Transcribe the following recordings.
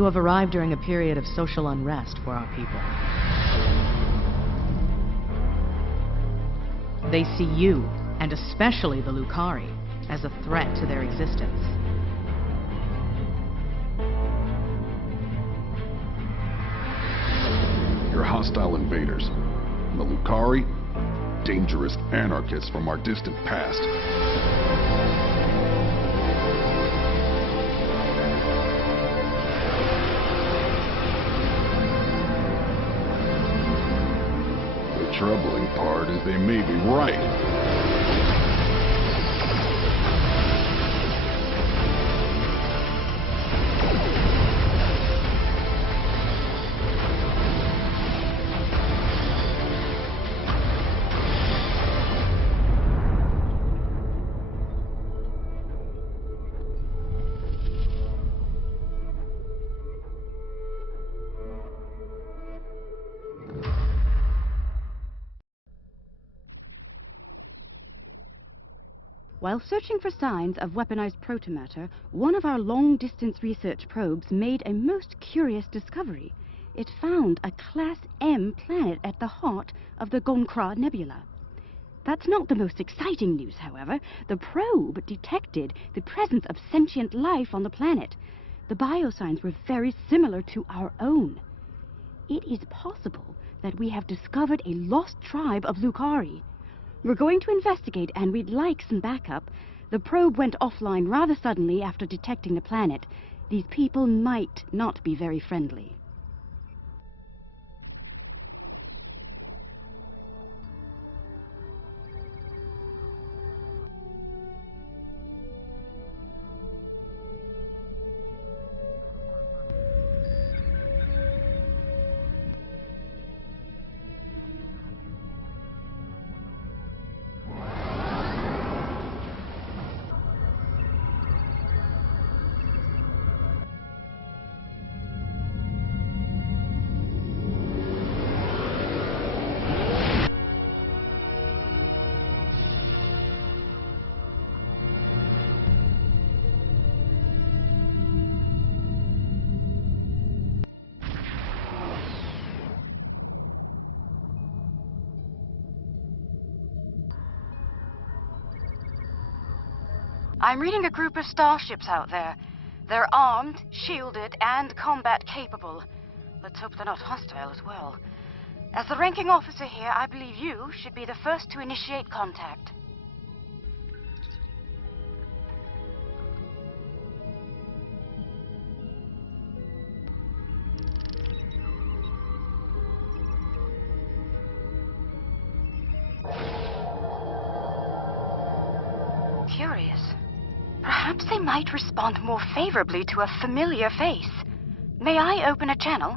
You have arrived during a period of social unrest for our people. They see you, and especially the Lucari, as a threat to their existence. You're hostile invaders. The Lucari, dangerous anarchists from our distant past. The troubling part is they may be right. While searching for signs of weaponized protomatter, one of our long-distance research probes made a most curious discovery. It found a Class M planet at the heart of the Gon'cra Nebula. That's not the most exciting news, however. The probe detected the presence of sentient life on the planet. The biosigns were very similar to our own. It is possible that we have discovered a lost tribe of Lucari. We're going to investigate, and we'd like some backup. The probe went offline rather suddenly after detecting the planet. These people might not be very friendly. I'm reading a group of starships out there. They're armed, shielded, and combat capable. Let's hope they're not hostile as well. As the ranking officer here, I believe you should be the first to initiate contact. Curious. Perhaps they might respond more favorably to a familiar face. May I open a channel?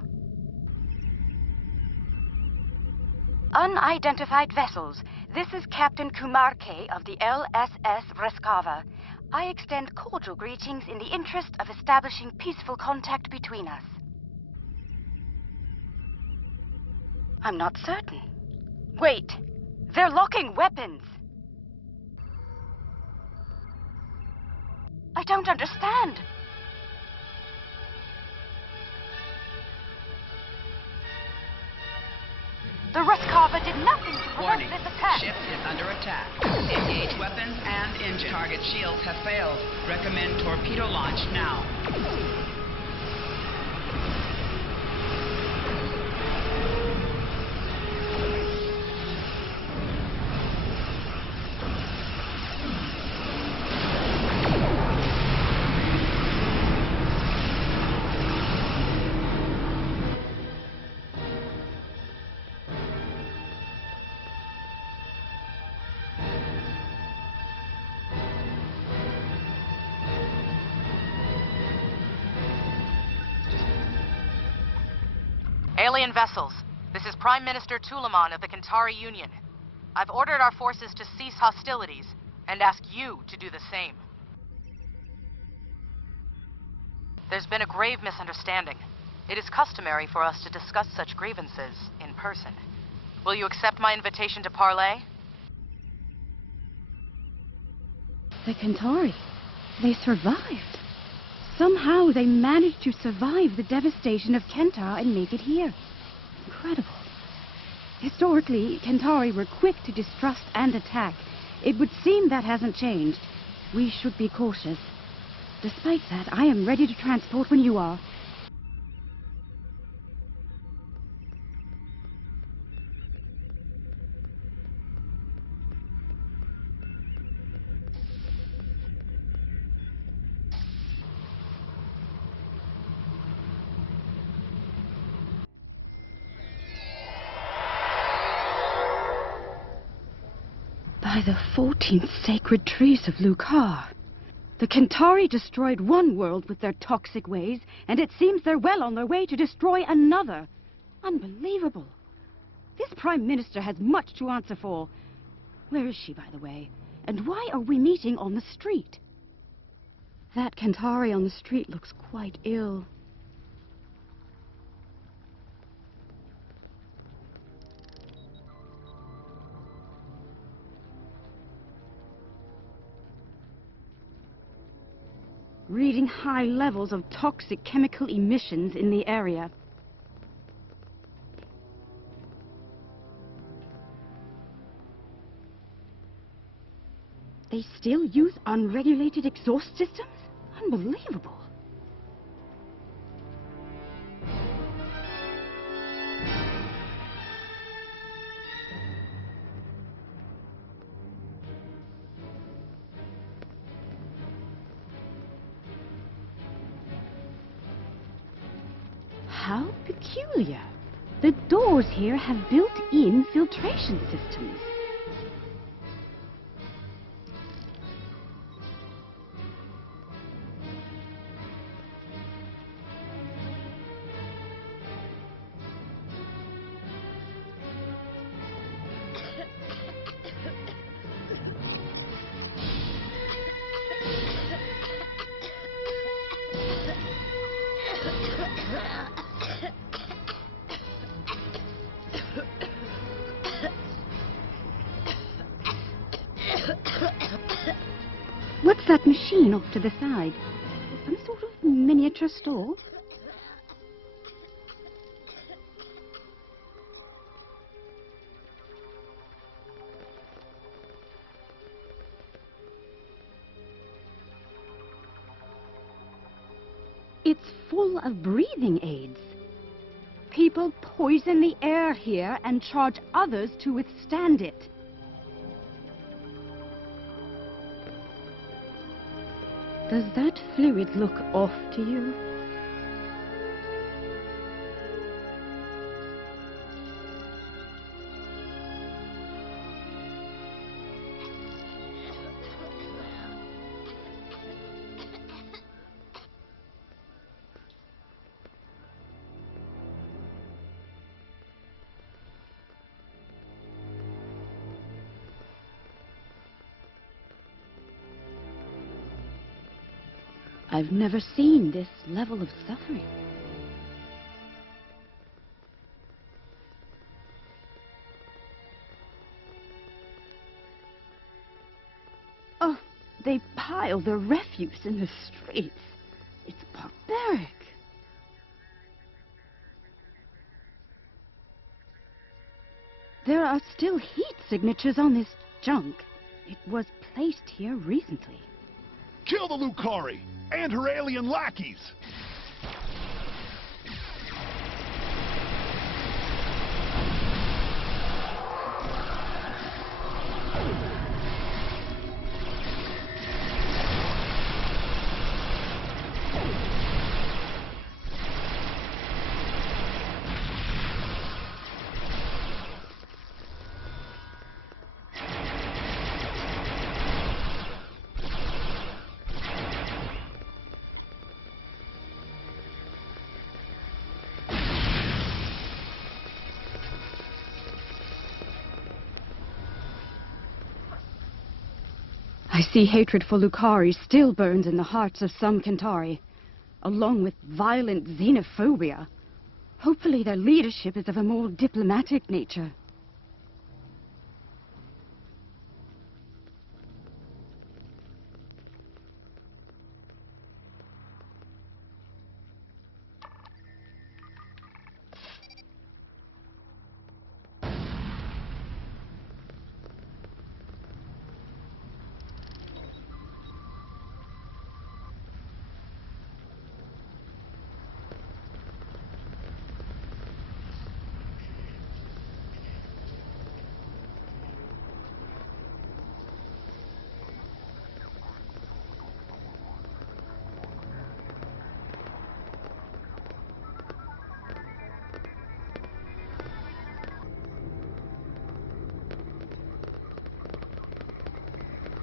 Unidentified vessels. This is Captain Kumar K. of the LSS Reskava. I extend cordial greetings in the interest of establishing peaceful contact between us. I'm not certain. Wait! They're locking weapons! I don't understand. The Reskava did nothing to provoke this attack. Ship is under attack. Engage weapons and engine. Target shields have failed. Recommend torpedo launch now. Alien vessels, this is Prime Minister Tulaman of the Kantari Union. I've ordered our forces to cease hostilities and ask you to do the same. There's been a grave misunderstanding. It is customary for us to discuss such grievances in person. Will you accept my invitation to parlay? The Kantari. They survived. Somehow they managed to survive the devastation of Kentar and make it here. Incredible. Historically, Kentari were quick to distrust and attack. It would seem that hasn't changed. We should be cautious. Despite that, I am ready to transport when you are. By the 14 sacred trees of Lucar. The Kentari destroyed one world with their toxic ways, and it seems they're well on their way to destroy another. Unbelievable. This Prime Minister has much to answer for. Where is she, by the way? And why are we meeting on the street? That Kentari on the street looks quite ill. Reading high levels of toxic chemical emissions in the area. They still use unregulated exhaust systems? Unbelievable. How peculiar. The doors here have built-in filtration systems. What's that machine off to the side? Some sort of miniature store? It's full of breathing aids. People poison the air here and charge others to withstand it. Does that fluid look off to you? I've never seen this level of suffering. Oh, they pile their refuse in the streets. It's barbaric. There are still heat signatures on this junk. It was placed here recently. Kill the Lucari and her alien lackeys! I see hatred for Lucari still burns in the hearts of some Kentari, along with violent xenophobia. Hopefully their leadership is of a more diplomatic nature.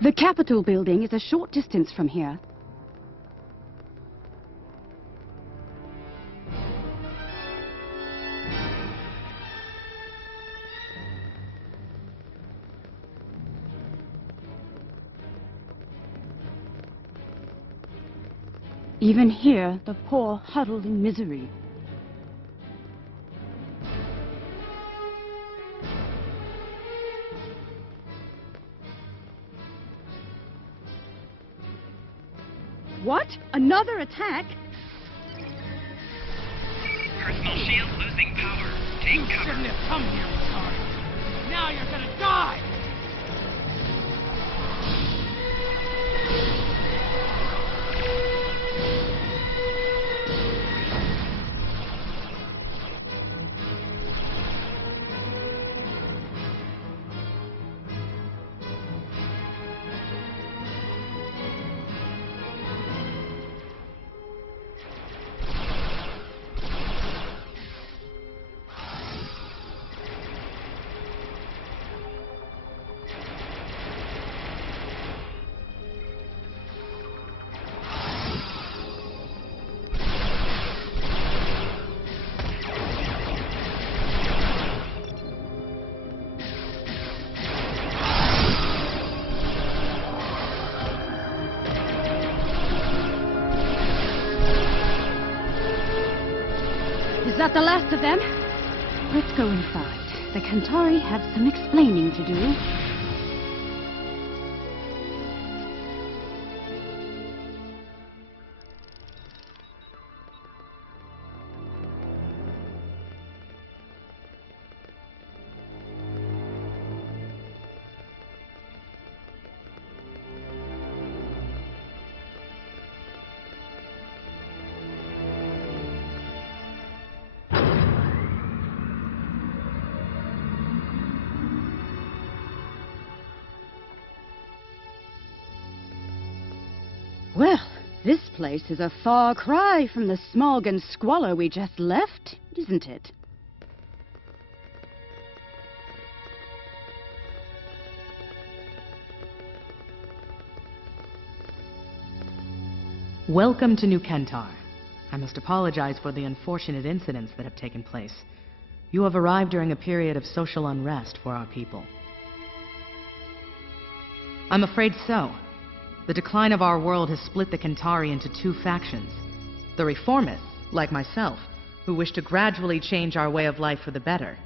The Capitol building is a short distance from here. Even here, the poor huddled in misery. What? Another attack? Personal shield losing power. Take cover. Shouldn't have come here, Ryon. Now you're gonna die! Is that the last of them? Let's go inside. The Centauri have some explaining to do. Well, this place is a far cry from the smog and squalor we just left, isn't it? Welcome to New Kentar. I must apologize for the unfortunate incidents that have taken place. You have arrived during a period of social unrest for our people. I'm afraid so. The decline of our world has split the Centauri into two factions. The reformists, like myself, who wish to gradually change our way of life for the better,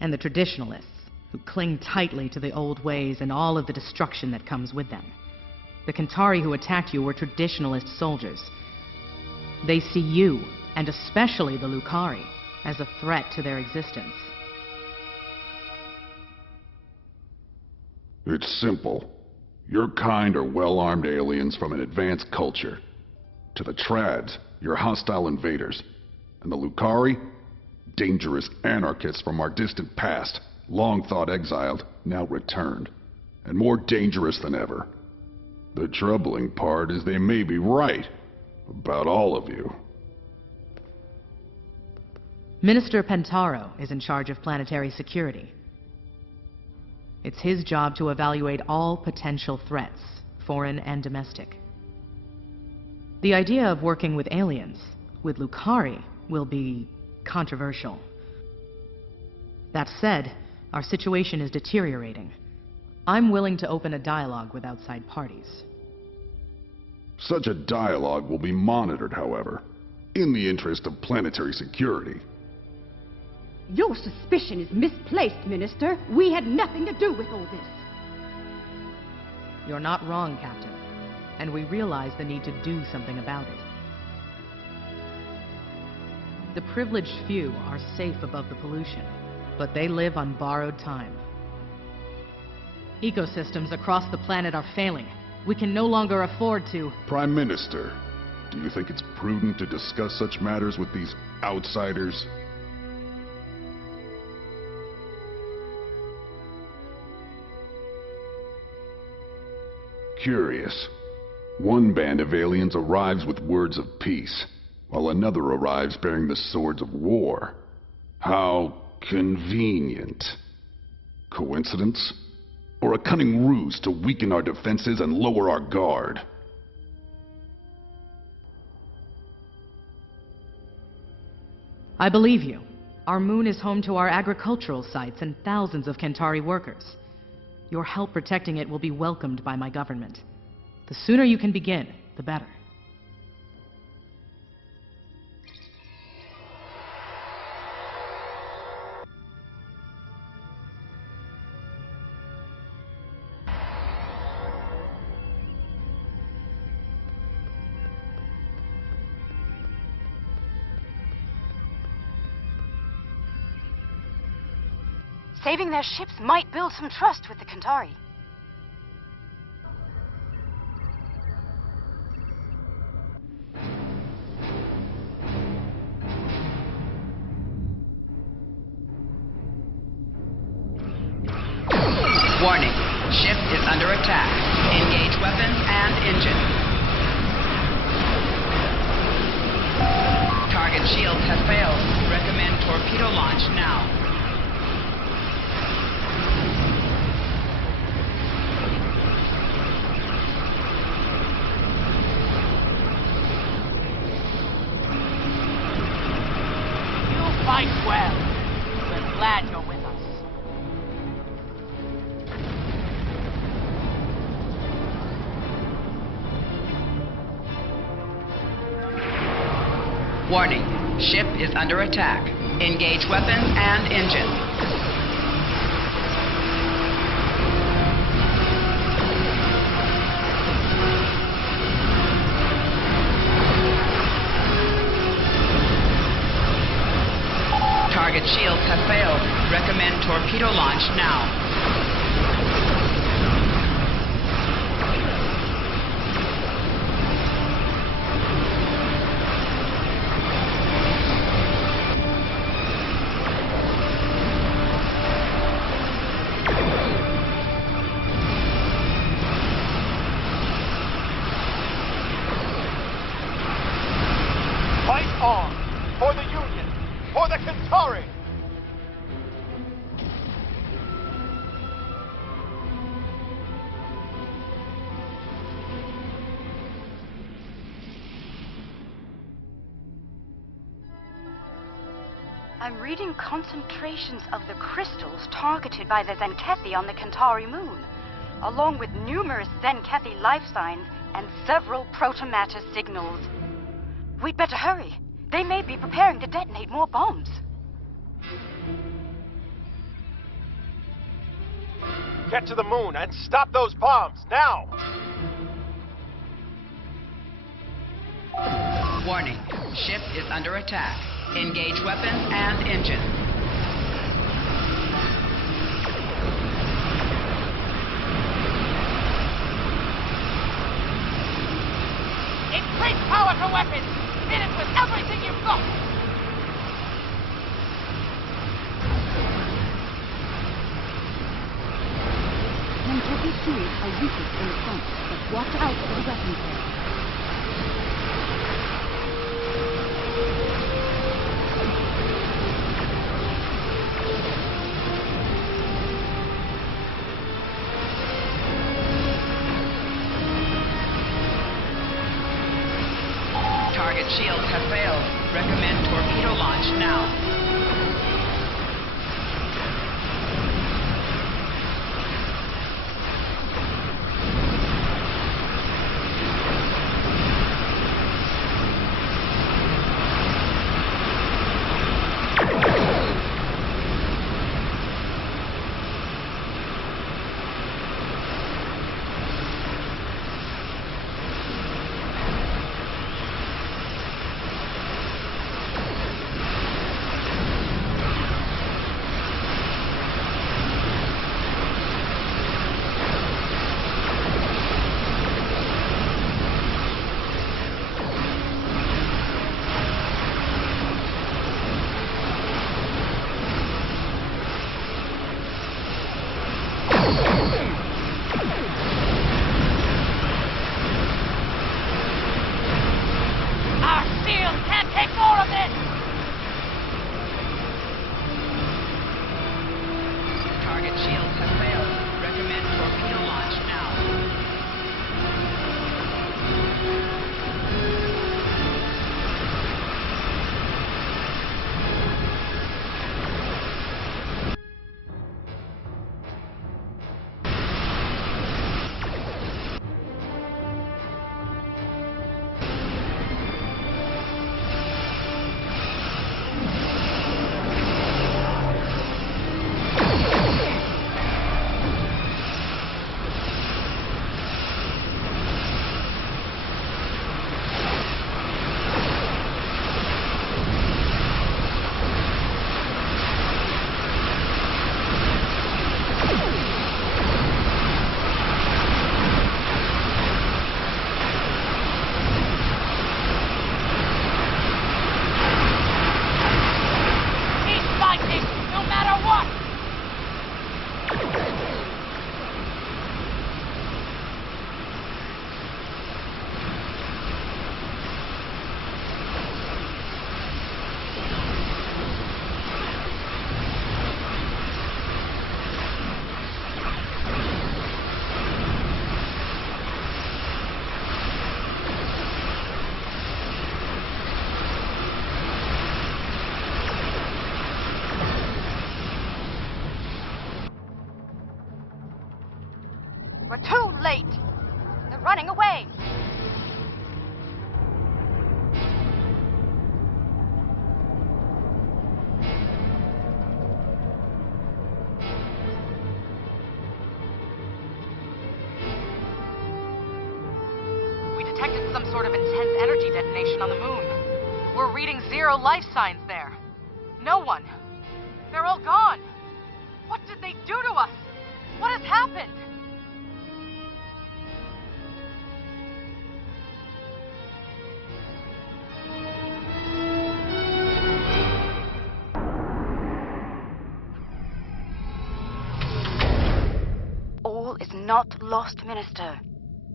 and the traditionalists, who cling tightly to the old ways and all of the destruction that comes with them. The Centauri who attacked you were traditionalist soldiers. They see you, and especially the Lucari, as a threat to their existence. It's simple. Your kind are well-armed aliens from an advanced culture. To the Trads, you're hostile invaders. And the Lucari? Dangerous anarchists from our distant past, long thought exiled, now returned. And more dangerous than ever. The troubling part is they may be right. About all of you. Minister Pentaro is in charge of planetary security. It's his job to evaluate all potential threats, foreign and domestic. The idea of working with aliens, with Lucari, will be controversial. That said, our situation is deteriorating. I'm willing to open a dialogue with outside parties. Such a dialogue will be monitored, however, in the interest of planetary security. Your suspicion is misplaced, Minister. We had nothing to do with all this. You're not wrong, Captain. And we realize the need to do something about it. The privileged few are safe above the pollution, but they live on borrowed time. Ecosystems across the planet are failing. We can no longer afford to... Prime Minister, do you think it's prudent to discuss such matters with these outsiders? Curious. One band of aliens arrives with words of peace, while another arrives bearing the swords of war. How convenient. Coincidence? or a cunning ruse to weaken our defenses and lower our guard? I believe you. Our moon is home to our agricultural sites and thousands of Kentari workers. Your help protecting it will be welcomed by my government. The sooner you can begin, the better. Saving their ships might build some trust with the Kentari. Warning. Ship is under attack. Engage weapons and engine. Target shields have failed. Recommend torpedo launch now. Fight well. We're glad you're with us. Warning. Ship is under attack. Engage weapons and engine. Target shields have failed. Recommend torpedo launch now. Fight on! For the Union! For the Kentari! I'm reading concentrations of the crystals targeted by the Tzenkethi on the Kentari moon, along with numerous Tzenkethi life signs and several Protomatter signals. We'd better hurry. They may be preparing to detonate more bombs. Get to the moon and stop those bombs, now! Warning. Ship is under attack. Engage weapons and engine. Increase power for weapons! Hit it with everything you've got! Tzenkethi shields are weakest in the front, but watch out for the weapons there. Target shields have failed. Recommend torpedo launch now. We're too late. They're running away. We detected some sort of intense energy detonation on the moon. We're reading 0 life signs there. No one. They're all gone. What did they do to us? What has happened? All is not lost, Minister.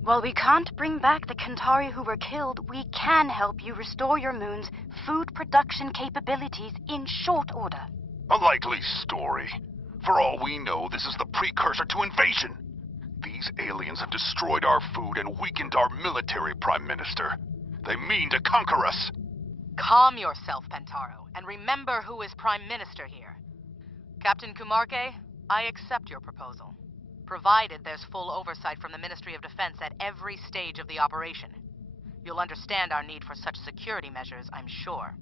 While we can't bring back the Centauri who were killed, we can help you restore your moon's food production capabilities in short order. A likely story. For all we know, this is the precursor to invasion. These aliens have destroyed our food and weakened our military, Prime Minister. They mean to conquer us. Calm yourself, Pentaro, and remember who is Prime Minister here. Captain Kumarke, I accept your proposal, provided there's full oversight from the Ministry of Defense at every stage of the operation. You'll understand our need for such security measures, I'm sure.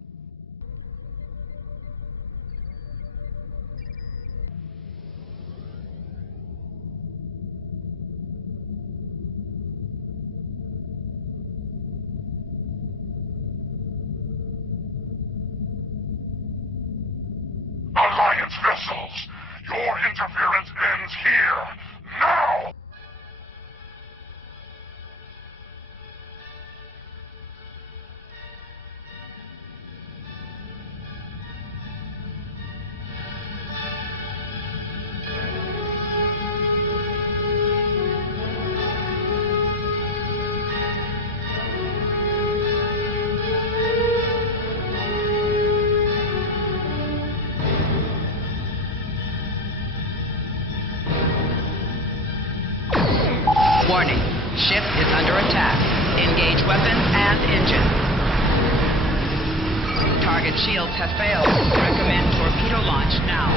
Alliance vessels, your interference ends here, now! Warning. Ship is under attack. Engage weapons and engine. Target shields have failed. Recommend torpedo launch now.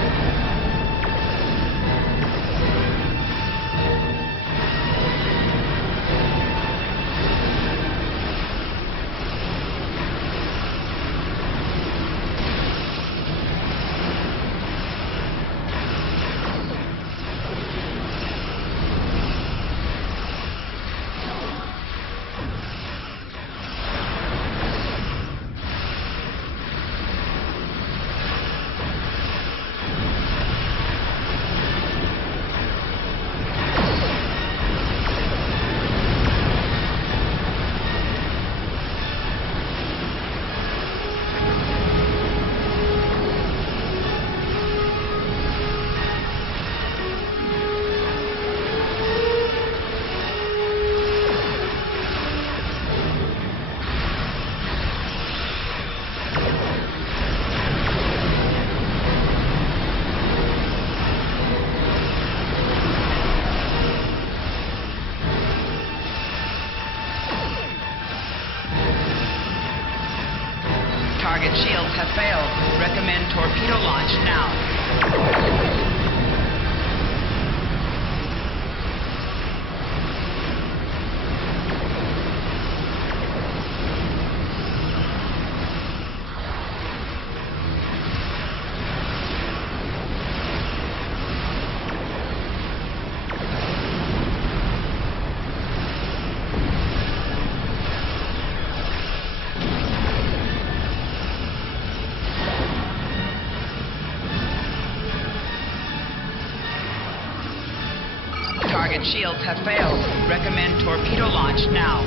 Target shields have failed. Recommend torpedo launch now. Target shields have failed. Recommend torpedo launch now.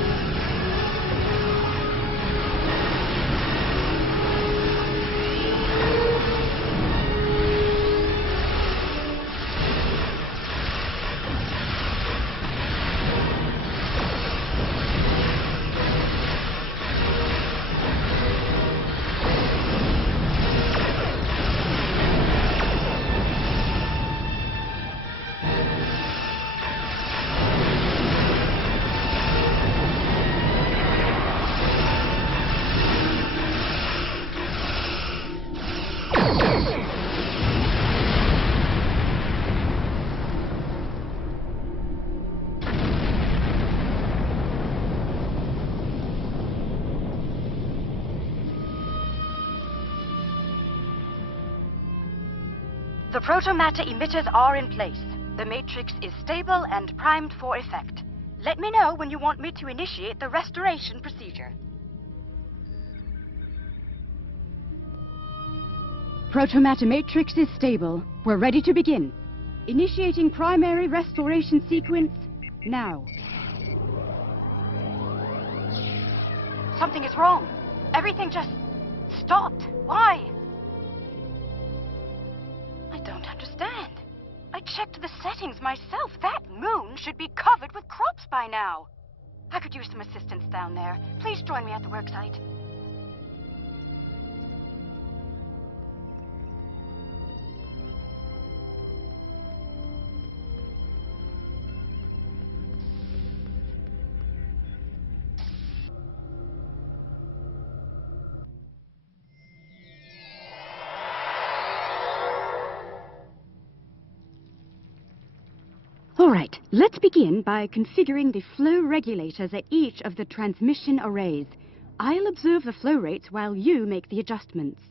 The Protomatter emitters are in place. The matrix is stable and primed for effect. Let me know when you want me to initiate the restoration procedure. Protomatter matrix is stable. We're ready to begin. Initiating primary restoration sequence now. Something is wrong. Everything just stopped. Why? I don't understand. I checked the settings myself. That moon should be covered with crops by now. I could use some assistance down there. Please join me at the worksite. All right, let's begin by configuring the flow regulators at each of the transmission arrays. I'll observe the flow rates while you make the adjustments.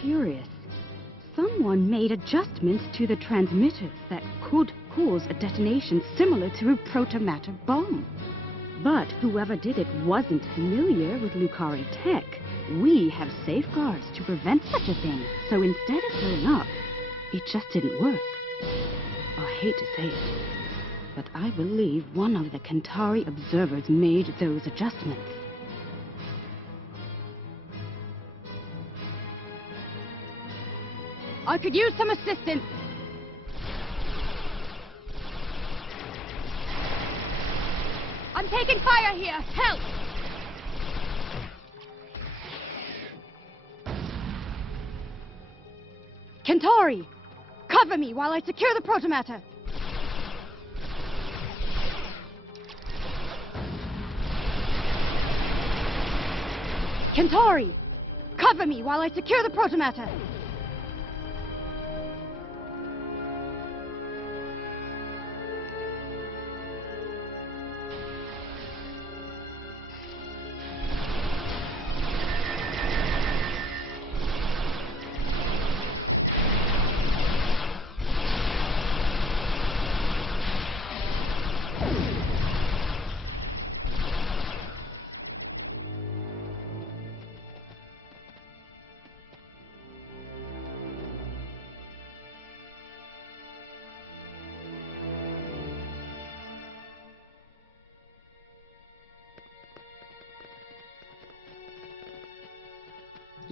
Curious. Someone made adjustments to the transmitters that could cause a detonation similar to a Protomatter bomb. But whoever did it wasn't familiar with Lucari tech. We have safeguards to prevent such a thing, so instead of blowing up, it just didn't work. I hate to say it, but I believe one of the Kantari observers made those adjustments. I could use some assistance. I'm taking fire here. Help! Kentari, cover me while I secure the Protomatter. Kentari, cover me while I secure the Protomatter.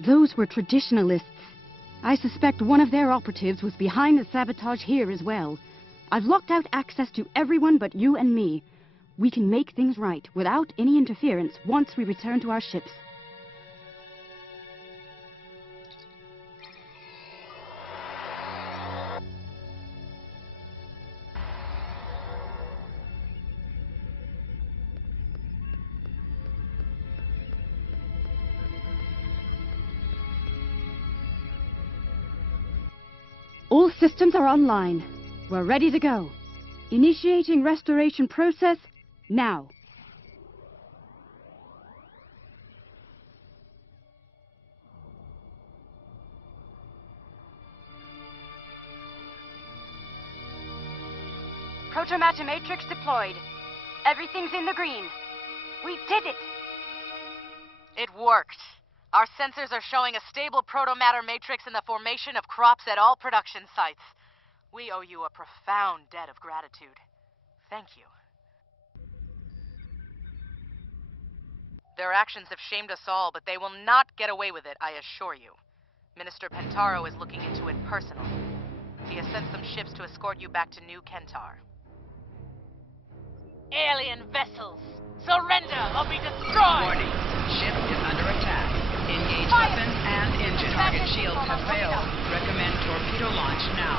Those were traditionalists. I suspect one of their operatives was behind the sabotage here as well. I've locked out access to everyone but you and me. We can make things right without any interference once we return to our ships. All systems are online. We're ready to go. Initiating restoration process now. Protomatter matrix deployed. Everything's in the green. We did it! It worked. Our sensors are showing a stable protomatter matrix in the formation of crops at all production sites. We owe you a profound debt of gratitude. Thank you. Their actions have shamed us all, but they will not get away with it, I assure you. Minister Pentaro is looking into it personally. He has sent some ships to escort you back to New Kentar. Alien vessels, surrender or be destroyed! Warning. Ship is under attack. Engage weapons and engine. Target shields have failed. Recommend torpedo launch now.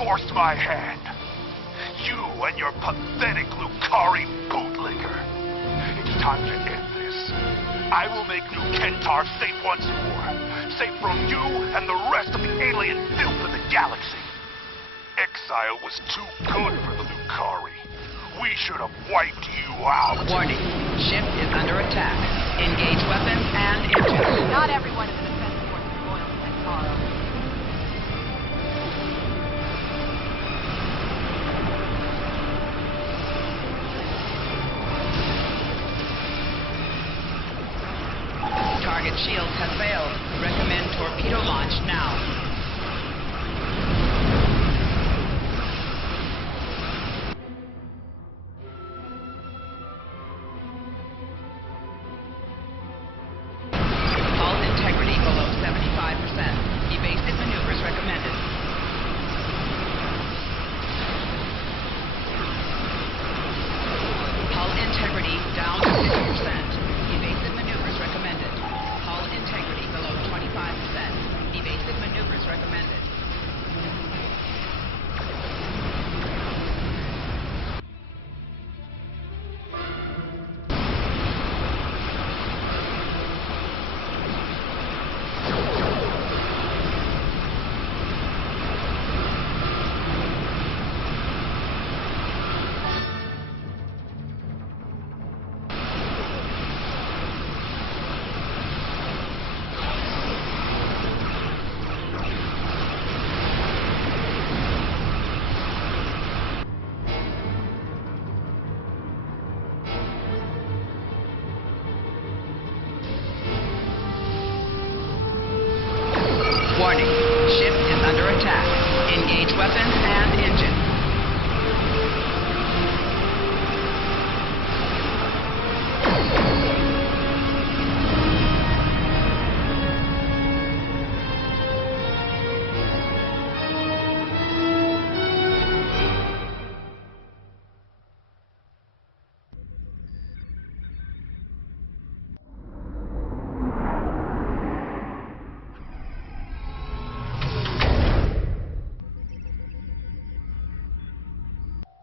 Forced my hand. You and your pathetic Lucari bootlicker. It's time to end this. I will make New Kentar safe once more. Safe from you and the rest of the alien filth in the galaxy. Exile was too good for the Lucari. We should have wiped you out. Warning. Ship is under attack. Engage weapons and engines. Not everyone in the defense force is loyal to Pentaro. Target shields have failed. Recommend torpedo launch now. Hull integrity below 75%. Evasive maneuvers recommended. Hull integrity down to 50%. Evasive maneuvers recommended. Hull integrity below 25%. Evasive maneuvers recommended. Warning. Ship is under attack. Engage weapons and engine.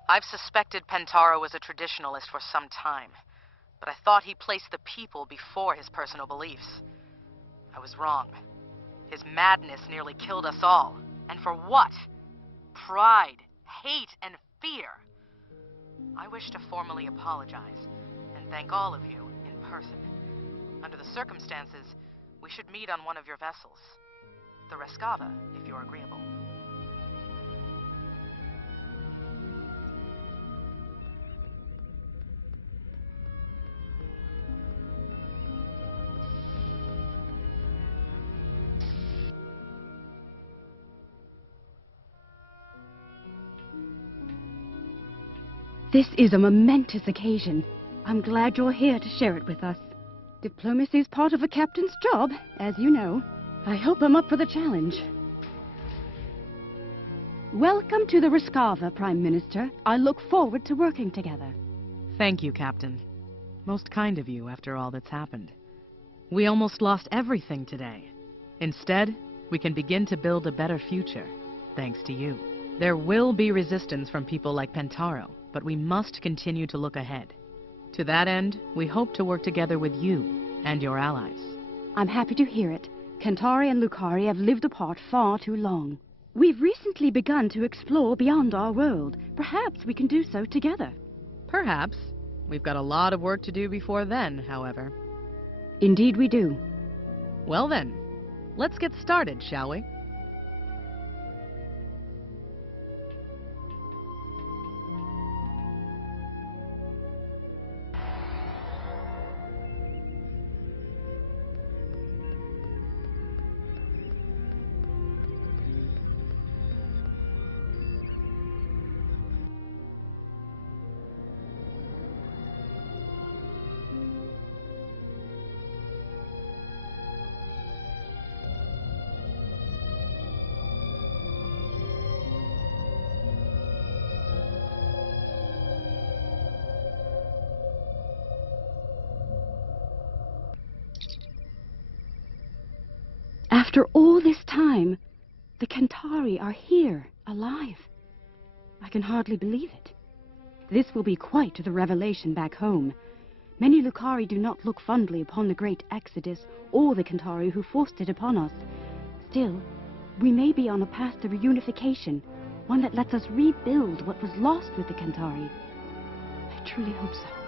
I've suspected Pentaro was a traditionalist for some time, but I thought he placed the people before his personal beliefs. I was wrong. His madness nearly killed us all. And for what? Pride, hate, and fear. I wish to formally apologize and thank all of you in person. Under the circumstances, we should meet on one of your vessels. The Rescava, if you're agreeable. This is a momentous occasion. I'm glad you're here to share it with us. Diplomacy is part of a captain's job, as you know. I hope I'm up for the challenge. Welcome to the Rescava, Prime Minister. I look forward to working together. Thank you, Captain. Most kind of you after all that's happened. We almost lost everything today. Instead, we can begin to build a better future, thanks to you. There will be resistance from people like Pentaro, but we must continue to look ahead. To that end, we hope to work together with you and your allies. I'm happy to hear it. Kentari and Lucari have lived apart far too long. We've recently begun to explore beyond our world. Perhaps we can do so together. Perhaps. We've got a lot of work to do before then, however. Indeed we do. Well then, let's get started, shall we? After all this time, the Kentari are here, alive. I can hardly believe it. This will be quite the revelation back home. Many Lucari do not look fondly upon the great Exodus or the Kentari who forced it upon us. Still, we may be on a path to reunification, one that lets us rebuild what was lost with the Kentari. I truly hope so.